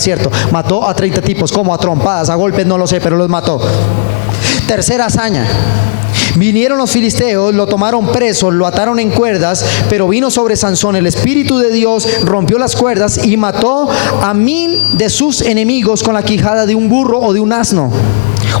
Cierto, mató a 30 tipos, como a trompadas, a golpes, no lo sé, pero los mató. Tercera hazaña. Vinieron los filisteos, lo tomaron preso, lo ataron en cuerdas, pero vino sobre Sansón el Espíritu de Dios, rompió las cuerdas y mató a 1000 de sus enemigos con la quijada de un burro o de un asno.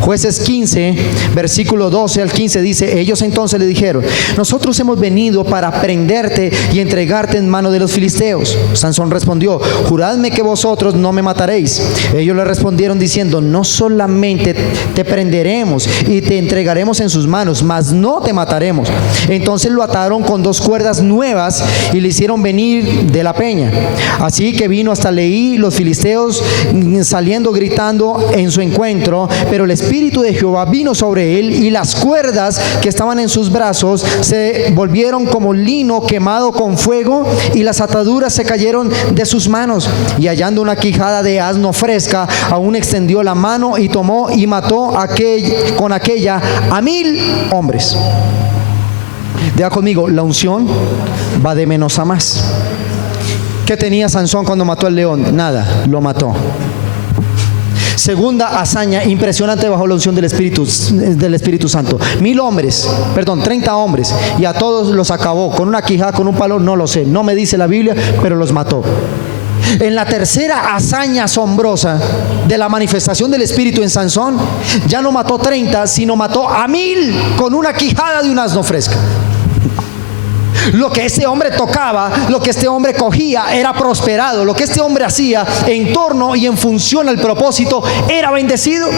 Jueces 15, versículo 12 al 15 dice: ellos entonces le dijeron: nosotros hemos venido para prenderte y entregarte en mano de los filisteos. Sansón respondió: juradme que vosotros no me mataréis. Ellos le respondieron diciendo: no solamente te prenderemos y te entregaremos en sus manos, mas no te mataremos. Entonces lo ataron con 2 cuerdas nuevas y le hicieron venir de la peña. Así que vino hasta Leí, los filisteos saliendo gritando en su encuentro, pero el Espíritu de Jehová vino sobre él y las cuerdas que estaban en sus brazos se volvieron como lino quemado con fuego y las ataduras se cayeron de sus manos. Y hallando una quijada de asno fresca, aún extendió la mano y tomó y mató con aquella a 1000 hombres. Diga conmigo: la unción va de menos a más. ¿Qué tenía Sansón cuando mató al león? Nada, lo mató. Segunda hazaña impresionante bajo la unción del Espíritu Santo. 30 hombres, y a todos los acabó con una quijada, con un palo, no lo sé, no me dice la Biblia, pero los mató. En la tercera hazaña asombrosa de la manifestación del Espíritu en Sansón, ya no mató 30, sino mató a 1000 con una quijada de un asno fresca. Lo que este hombre tocaba, lo que este hombre cogía era prosperado. Lo que este hombre hacía en torno y en función al propósito era bendecido.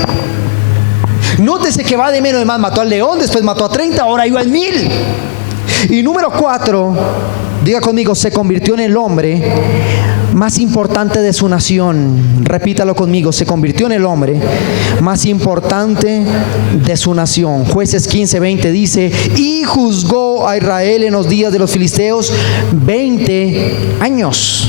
Nótese que va de menos de más. Mató al león, después mató a 30, ahora iba al 1000. Y número 4, diga conmigo: se convirtió en el hombre más importante de su nación. Repítalo conmigo: se convirtió en el hombre más importante de su nación. Jueces 15:20 dice: y juzgó a Israel en los días de los filisteos 20 años.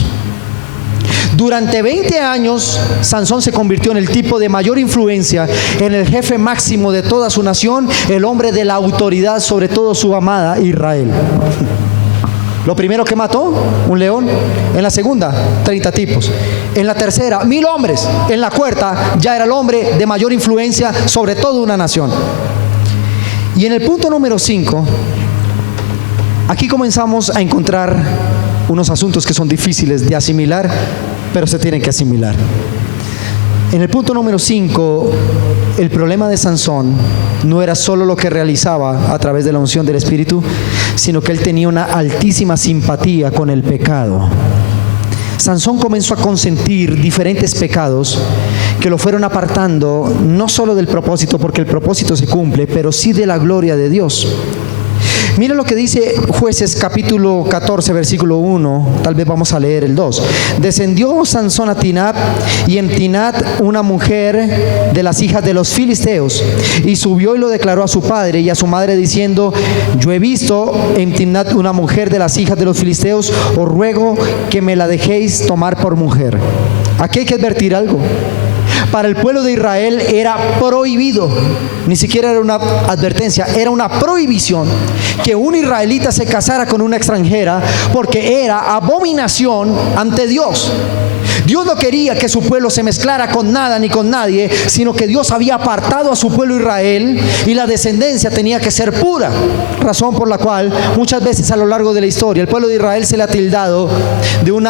Durante 20 años, Sansón se convirtió en el tipo de mayor influencia, en el jefe máximo de toda su nación, el hombre de la autoridad sobre todo su amada Israel. Lo primero que mató, un león. En la segunda, 30 tipos. En la tercera, 1000 hombres. En la cuarta, ya era el hombre de mayor influencia sobre toda una nación. Y en el punto número 5, aquí comenzamos a encontrar unos asuntos que son difíciles de asimilar, pero se tienen que asimilar. En el punto número 5, el problema de Sansón no era solo lo que realizaba a través de la unción del Espíritu, sino que él tenía una altísima simpatía con el pecado. Sansón comenzó a consentir diferentes pecados que lo fueron apartando no solo del propósito, porque el propósito se cumple, pero sí de la gloria de Dios. Mira lo que dice Jueces capítulo 14 versículo 1, tal vez vamos a leer el 2. Descendió Sansón a Timnat, y en Timnat una mujer de las hijas de los filisteos, y subió y lo declaró a su padre y a su madre diciendo: yo he visto en Timnat una mujer de las hijas de los filisteos, os ruego que me la dejéis tomar por mujer. Aquí hay que advertir algo. Para el pueblo de Israel era prohibido, ni siquiera era una advertencia, era una prohibición que un israelita se casara con una extranjera, porque era abominación ante Dios. Dios no quería que su pueblo se mezclara con nada ni con nadie, sino que Dios había apartado a su pueblo Israel y la descendencia tenía que ser pura. Razón por la cual muchas veces a lo largo de la historia el pueblo de Israel se le ha tildado de un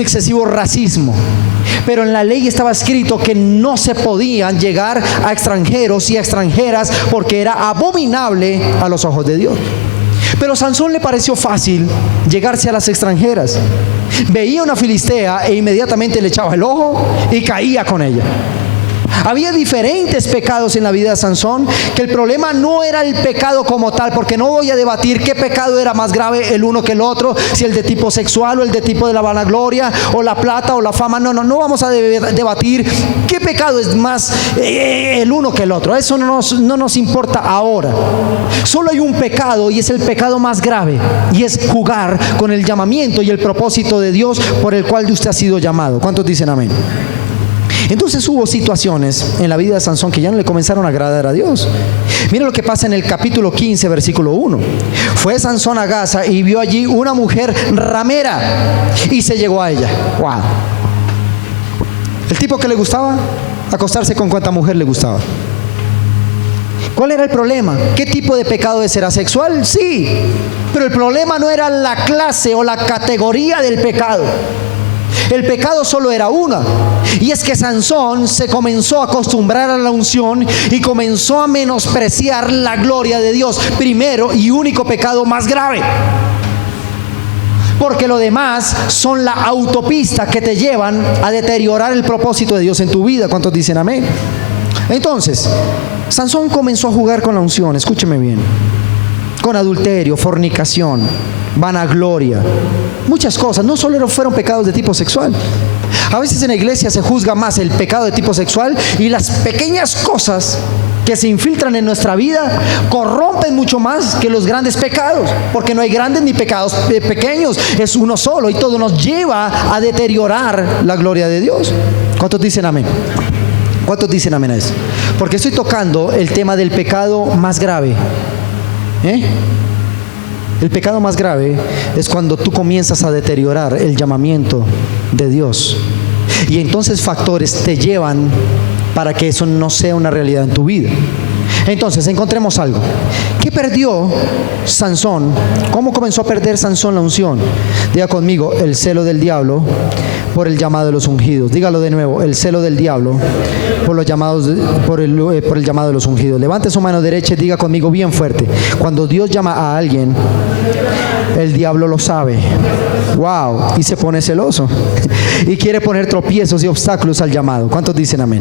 excesivo racismo. Pero en la ley estaba escrito que no se podían llegar a extranjeros y a extranjeras, porque era abominable a los ojos de Dios. Pero a Sansón le pareció fácil llegarse a las extranjeras. Veía una filistea e inmediatamente le echaba el ojo y caía con ella. Había diferentes pecados en la vida de Sansón, que el problema no era el pecado como tal, porque no voy a debatir qué pecado era más grave el uno que el otro, si el de tipo sexual o el de tipo de la vanagloria o la plata o la fama. No vamos a debatir qué pecado es más el uno que el otro. Eso no nos importa ahora. Solo hay un pecado, y es el pecado más grave, y es jugar con el llamamiento y el propósito de Dios por el cual usted ha sido llamado. ¿Cuántos dicen amén? Entonces hubo situaciones en la vida de Sansón que ya no le comenzaron a agradar a Dios. Mira lo que pasa en el capítulo 15 versículo 1. Fue Sansón a Gaza y vio allí una mujer ramera y se llegó a ella. Wow. El tipo que le gustaba acostarse con cuanta mujer le gustaba. ¿Cuál era el problema? ¿Qué tipo de pecado es? ¿Era sexual? Sí, pero el problema no era la clase o la categoría del pecado. El pecado solo era una, y es que Sansón se comenzó a acostumbrar a la unción y comenzó a menospreciar la gloria de Dios, primero y único pecado más grave, porque lo demás son la autopista que te llevan a deteriorar el propósito de Dios en tu vida. ¿Cuántos dicen amén? Entonces, Sansón comenzó a jugar con la unción, escúcheme bien, con adulterio, fornicación, vanagloria, muchas cosas. No solo fueron pecados de tipo sexual. A veces en la iglesia se juzga más el pecado de tipo sexual, y las pequeñas cosas que se infiltran en nuestra vida corrompen mucho más que los grandes pecados, porque no hay grandes ni pecados pequeños, es uno solo, y todo nos lleva a deteriorar la gloria de Dios. ¿Cuántos dicen amén? ¿Cuántos dicen amén a eso? Porque estoy tocando el tema del pecado más grave. El pecado más grave es cuando tú comienzas a deteriorar el llamamiento de Dios, y entonces factores te llevan para que eso no sea una realidad en tu vida. Entonces, encontremos algo. ¿Qué perdió Sansón? ¿Cómo comenzó a perder Sansón la unción? Diga conmigo: el celo del diablo por el llamado de los ungidos. Dígalo de nuevo: el celo del diablo por los llamados, por el llamado de los ungidos. Levante su mano derecha y diga conmigo bien fuerte: cuando Dios llama a alguien, el diablo lo sabe. Wow, y se pone celoso y quiere poner tropiezos y obstáculos al llamado. ¿Cuántos dicen amén?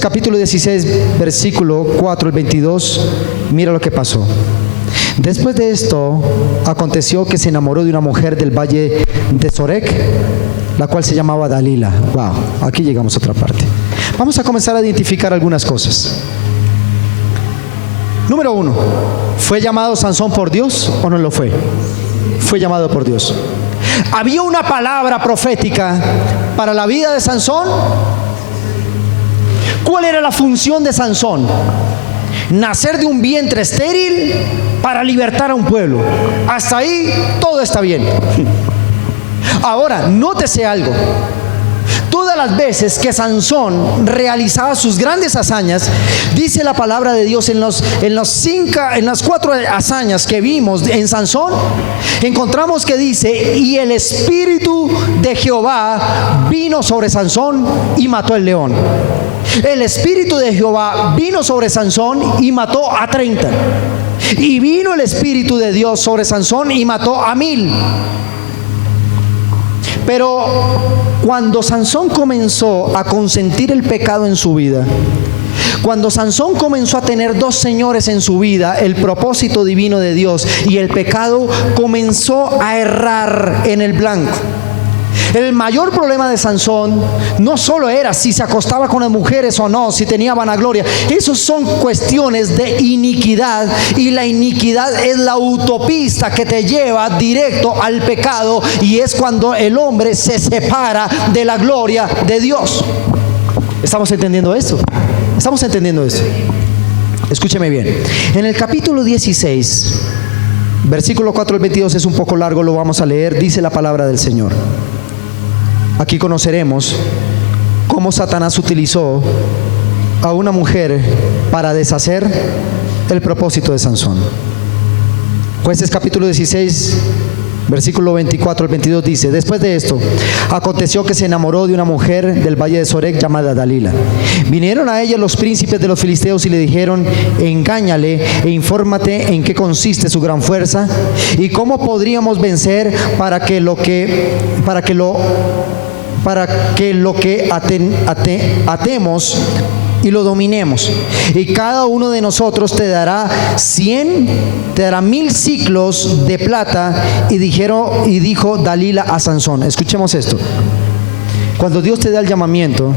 Capítulo 16, versículo 4 al 22. Mira lo que pasó. Después de esto, aconteció que se enamoró de una mujer del valle de Sorek, la cual se llamaba Dalila. Wow, aquí llegamos a otra parte. Vamos a comenzar a identificar algunas cosas. Número 1, ¿fue llamado Sansón por Dios o no lo fue? Fue llamado por Dios. ¿Había una palabra profética para la vida de Sansón? ¿Cuál era la función de Sansón? Nacer de un vientre estéril para libertar a un pueblo. Hasta ahí todo está bien. Ahora, nótese algo. Todas las veces que Sansón realizaba sus grandes hazañas, dice la palabra de Dios en las 4 hazañas que vimos en Sansón, encontramos que dice: y el espíritu de Jehová vino sobre Sansón y mató el león. El espíritu de Jehová vino sobre Sansón y mató a 30. Y vino el espíritu de Dios sobre Sansón y mató a 1000. Pero cuando Sansón comenzó a consentir el pecado en su vida, cuando Sansón comenzó a tener 2 señores en su vida, el propósito divino de Dios y el pecado, comenzó a errar en el blanco. El mayor problema de Sansón no solo era si se acostaba con las mujeres o no, si tenía vanagloria. Esos son cuestiones de iniquidad, y la iniquidad es la autopista que te lleva directo al pecado, y es cuando el hombre se separa de la gloria de Dios. ¿Estamos entendiendo esto? ¿Estamos entendiendo esto? Escúcheme bien. En el capítulo 16, versículo 4 al 22, es un poco largo, lo vamos a leer. Dice la palabra del Señor. Aquí conoceremos cómo Satanás utilizó a una mujer para deshacer el propósito de Sansón. Jueces capítulo 16, versículo 24 al 22 dice: después de esto, aconteció que se enamoró de una mujer del valle de Sorek llamada Dalila. Vinieron a ella los príncipes de los filisteos y le dijeron: engáñale e infórmate en qué consiste su gran fuerza y cómo podríamos vencer para que lo que atemos y lo dominemos. Y cada uno de nosotros te dará 1000 ciclos de plata. Y dijo Dalila a Sansón. Escuchemos esto. Cuando Dios te da el llamamiento,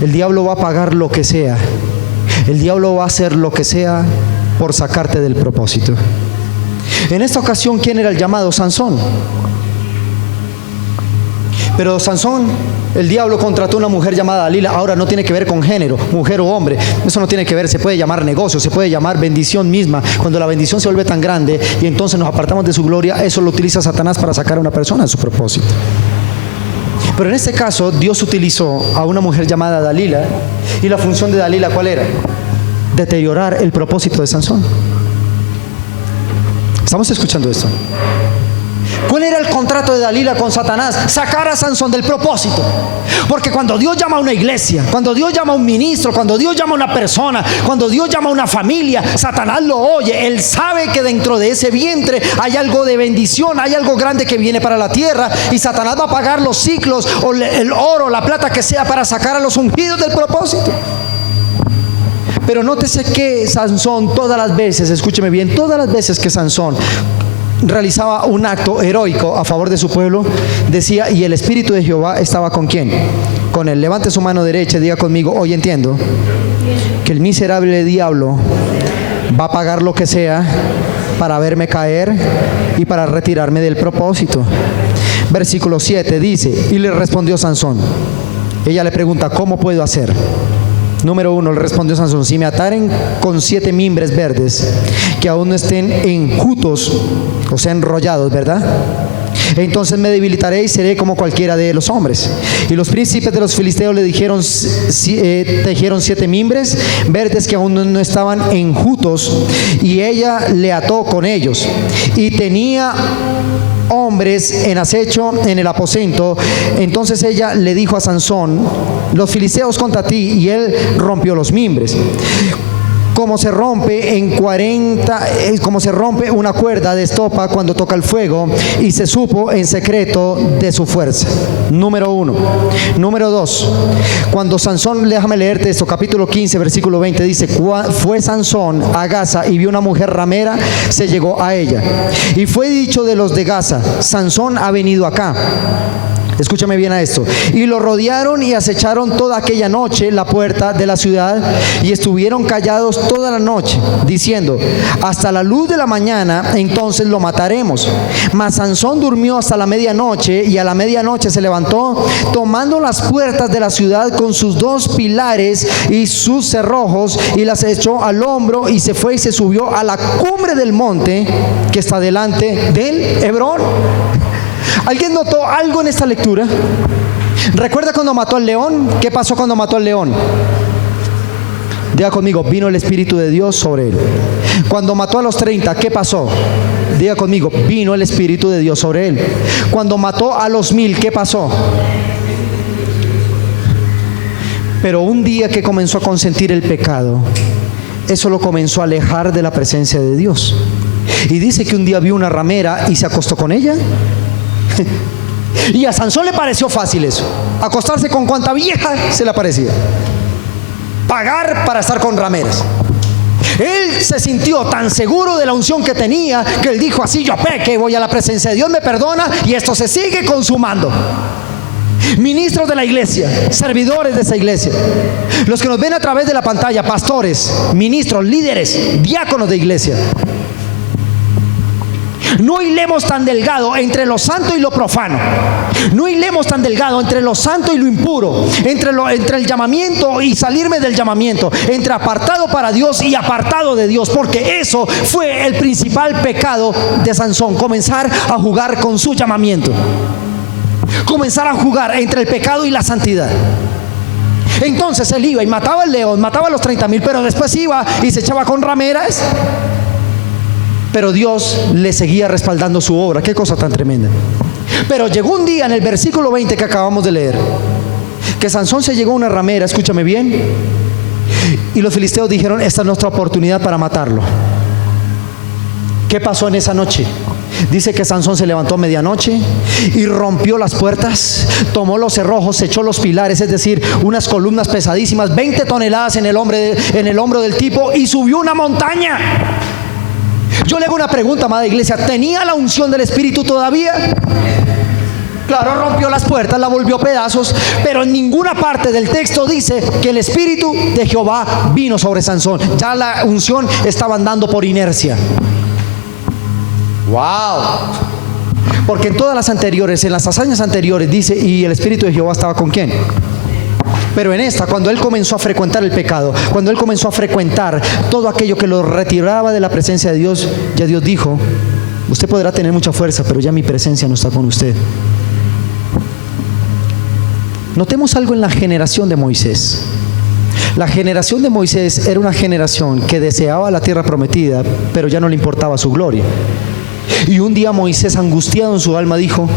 el diablo va a pagar lo que sea. El diablo va a hacer lo que sea por sacarte del propósito. En esta ocasión, ¿quién era el llamado? Sansón. Pero Sansón, el diablo contrató a una mujer llamada Dalila. Ahora no tiene que ver con género, mujer o hombre. Eso no tiene que ver, se puede llamar negocio, se puede llamar bendición misma. Cuando la bendición se vuelve tan grande y entonces nos apartamos de su gloria, eso lo utiliza Satanás para sacar a una persona de su propósito. Pero en este caso Dios utilizó a una mujer llamada Dalila. Y la función de Dalila, ¿cuál era? Deteriorar el propósito de Sansón. ¿Estamos escuchando esto? ¿Cuál era el contrato de Dalila con Satanás? Sacar a Sansón del propósito. Porque cuando Dios llama a una iglesia, cuando Dios llama a un ministro, cuando Dios llama a una persona, cuando Dios llama a una familia, Satanás lo oye. Él sabe que dentro de ese vientre hay algo de bendición, hay algo grande que viene para la tierra, y Satanás va a pagar los ciclos o el oro, la plata que sea, para sacar a los ungidos del propósito. Pero nótese que Sansón, todas las veces, escúcheme bien, todas las veces que Sansón realizaba un acto heroico a favor de su pueblo, decía: y el Espíritu de Jehová estaba ¿con quién? Con él. Levante su mano derecha y diga conmigo: hoy entiendo que el miserable diablo va a pagar lo que sea para verme caer y para retirarme del propósito. Versículo 7 dice: y le respondió Sansón. Ella le pregunta: ¿cómo puedo hacer? Número 1, le respondió Sansón: si me ataren con 7 mimbres verdes que aún no estén enjutos, o sea, enrollados, ¿verdad? Entonces me debilitaré y seré como cualquiera de los hombres. Y los príncipes de los filisteos le dijeron, tejieron 7 mimbres verdes que aún no estaban enjutos, y ella le ató con ellos. Y tenía hombres en acecho en el aposento. Entonces ella le dijo a Sansón: los filisteos contra ti. Y él rompió los mimbres, como se rompe como se rompe una cuerda de estopa cuando toca el fuego, y se supo en secreto de su fuerza. Número 1. Número 2, cuando Sansón, déjame leerte esto, capítulo 15, versículo 20, dice: fue Sansón a Gaza y vio una mujer ramera, se llegó a ella. Y fue dicho de los de Gaza: Sansón ha venido acá. Escúchame bien a esto. Y lo rodearon y acecharon toda aquella noche la puerta de la ciudad, y estuvieron callados toda la noche, diciendo: hasta la luz de la mañana, entonces lo mataremos. Mas Sansón durmió hasta la medianoche, y a la medianoche se levantó, tomando las puertas de la ciudad con sus 2 pilares y sus cerrojos, y las echó al hombro, y se fue y se subió a la cumbre del monte que está delante del Hebrón. ¿Alguien notó algo en esta lectura? ¿Recuerda cuando mató al león? ¿Qué pasó cuando mató al león? Diga conmigo: vino el Espíritu de Dios sobre él. Cuando mató a los 30, ¿qué pasó? Diga conmigo: vino el Espíritu de Dios sobre él. Cuando mató a los 1000, ¿qué pasó? Pero un día que comenzó a consentir el pecado, eso lo comenzó a alejar de la presencia de Dios. Y dice que un día vio una ramera y se acostó con ella. Y a Sansón le pareció fácil eso, acostarse con cuanta vieja se le parecía, pagar para estar con rameras. Él se sintió tan seguro de la unción que tenía, que él dijo: así yo peque, voy a la presencia de Dios, me perdona, y esto se sigue consumando. Ministros de la iglesia, servidores de esa iglesia, los que nos ven a través de la pantalla, pastores, ministros, líderes, diáconos de iglesia, no hilemos tan delgado entre lo santo y lo profano. No hilemos tan delgado entre lo santo y lo impuro, entre el llamamiento y salirme del llamamiento, entre apartado para Dios y apartado de Dios, porque eso fue el principal pecado de Sansón: comenzar a jugar con su llamamiento, comenzar a jugar entre el pecado y la santidad. Entonces él iba y mataba al león, mataba a los 30,000, pero después iba y se echaba con rameras. Pero Dios le seguía respaldando su obra. Qué cosa tan tremenda. Pero llegó un día, en el versículo 20 que acabamos de leer, que Sansón se llegó a una ramera, escúchame bien, y los filisteos dijeron: esta es nuestra oportunidad para matarlo. ¿Qué pasó en esa noche? Dice que Sansón se levantó a medianoche y rompió las puertas, tomó los cerrojos, echó los pilares, es decir, unas columnas pesadísimas, 20 toneladas en el hombro del tipo, y subió una montaña. Yo le hago una pregunta, amada iglesia: ¿tenía la unción del Espíritu todavía? Claro, rompió las puertas, la volvió pedazos, pero en ninguna parte del texto dice que el Espíritu de Jehová vino sobre Sansón. Ya la unción estaba andando por inercia. ¡Wow! Porque en todas las anteriores, en las hazañas anteriores, dice: y el Espíritu de Jehová estaba ¿con quién? Pero en esta, cuando él comenzó a frecuentar el pecado, cuando él comenzó a frecuentar todo aquello que lo retiraba de la presencia de Dios, ya Dios dijo: usted podrá tener mucha fuerza, pero ya mi presencia no está con usted. Notemos algo en la generación de Moisés. La generación de Moisés era una generación que deseaba la tierra prometida, pero ya no le importaba su gloria. Y un día Moisés, angustiado en su alma, dijo: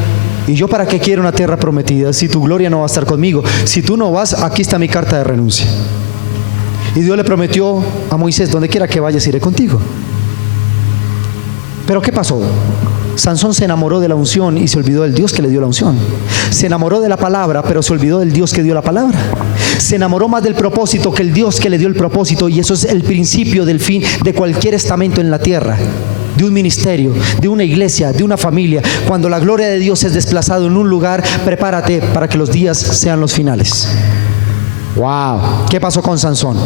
¿y yo para qué quiero una tierra prometida si tu gloria no va a estar conmigo? Si tú no vas, aquí está mi carta de renuncia. Y Dios le prometió a Moisés: donde quiera que vayas, iré contigo. Pero ¿qué pasó? Sansón se enamoró de la unción y se olvidó del Dios que le dio la unción. Se enamoró de la palabra, pero se olvidó del Dios que dio la palabra. Se enamoró más del propósito que el Dios que le dio el propósito. Y eso es el principio del fin de cualquier estamento en la tierra, de un ministerio, de una iglesia, de una familia. Cuando la gloria de Dios es desplazado en un lugar, prepárate para que los días sean los finales. Wow. ¿Qué pasó con Sansón?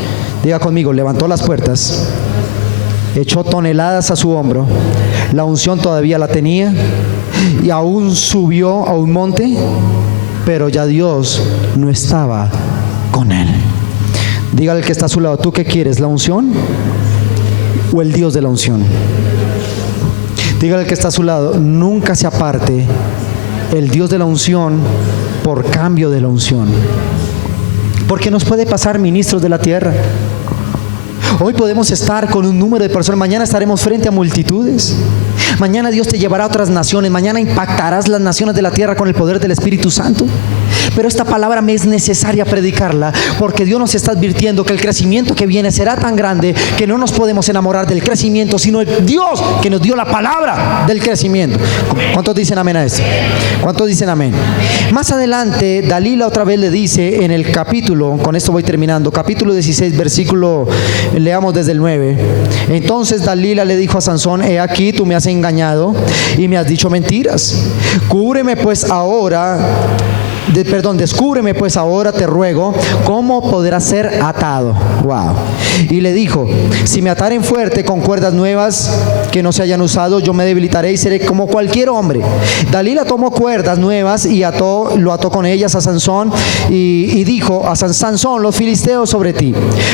Diga conmigo: levantó las puertas, echó toneladas a su hombro, la unción todavía la tenía, y aún subió a un monte, pero ya Dios no estaba con él. Dígale al que está a su lado: ¿tú qué quieres, la unción o el Dios de la unción? Dígale al que está a su lado: nunca se aparte el Dios de la unción por cambio de la unción. Porque nos puede pasar, ministros de la tierra. Hoy podemos estar con un número de personas, mañana estaremos frente a multitudes. Mañana Dios te llevará a otras naciones, mañana impactarás las naciones de la tierra con el poder del Espíritu Santo. Pero esta palabra me es necesaria predicarla, porque Dios nos está advirtiendo que el crecimiento que viene será tan grande que no nos podemos enamorar del crecimiento, sino el Dios que nos dio la palabra del crecimiento. ¿Cuántos dicen amén a esto? ¿Cuántos dicen amén? Más adelante, Dalila otra vez le dice en el capítulo, con esto voy terminando, capítulo 16, versículo, leamos desde el 9. Entonces Dalila le dijo a Sansón: he aquí, tú me has engañado y me has dicho mentiras. Cúbreme pues ahora, descúbreme pues ahora, te ruego, cómo podrá ser atado. Wow. Y le dijo: si me ataren fuerte con cuerdas nuevas que no se hayan usado, yo me debilitaré y seré como cualquier hombre. Dalila tomó cuerdas nuevas y lo ató con ellas a Sansón, y dijo a Sansón: los filisteos sobre ti.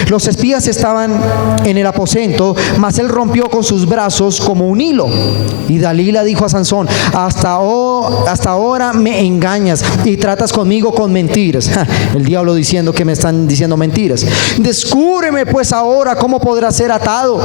Los espías estaban en el aposento, mas él rompió con sus brazos como un hilo. Y Dalila dijo a Sansón: hasta ahora me engañas y tratas conmigo con mentiras. El diablo diciendo que me están diciendo mentiras. Descúbreme pues ahora cómo podrá ser atado.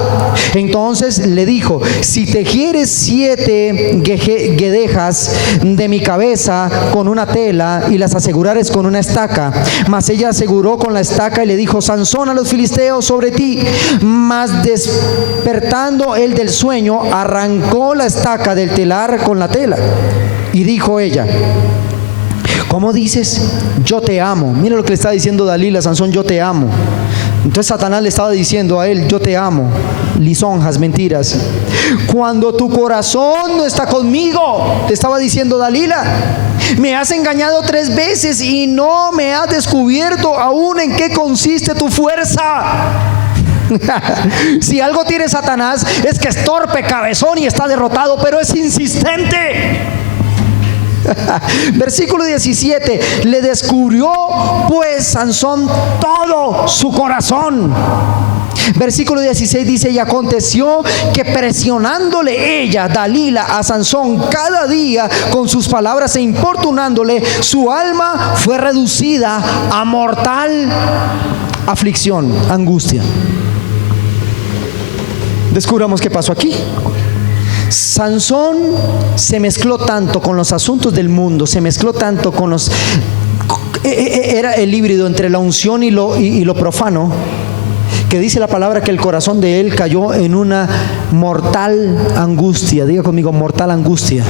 Entonces le dijo: si tejieres 7 guedejas de mi cabeza con una tela y las asegurares con una estaca. Mas ella aseguró con la estaca y le dijo: Sansón, a los filisteos sobre ti. Mas despertando él del sueño, arrancó la estaca del telar con la tela. Y dijo ella: ¿cómo dices? Yo te amo. Mira lo que le está diciendo Dalila a Sansón: yo te amo. Entonces Satanás le estaba diciendo a él: yo te amo. Lisonjas, mentiras. Cuando tu corazón no está conmigo, te estaba diciendo Dalila. Me has engañado 3 veces y no me has descubierto aún en qué consiste tu fuerza. Si algo tiene Satanás es que es torpe, cabezón y está derrotado, pero es insistente. Versículo 17: le descubrió pues Sansón todo su corazón. Versículo 16 dice: y aconteció que presionándole ella, Dalila, a Sansón cada día con sus palabras e importunándole, su alma fue reducida a mortal aflicción, angustia. Descubramos qué pasó aquí. Sansón se mezcló tanto con los asuntos del mundo, se mezcló tanto con los... Era el híbrido entre la unción y lo profano, que dice la palabra que el corazón de él cayó en una mortal angustia. Diga conmigo: mortal angustia.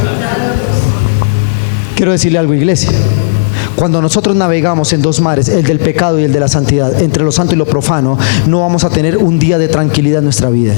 Quiero decirle algo, iglesia. Cuando nosotros navegamos en 2 mares, el del pecado y el de la santidad, entre lo santo y lo profano, no vamos a tener un día de tranquilidad en nuestra vida.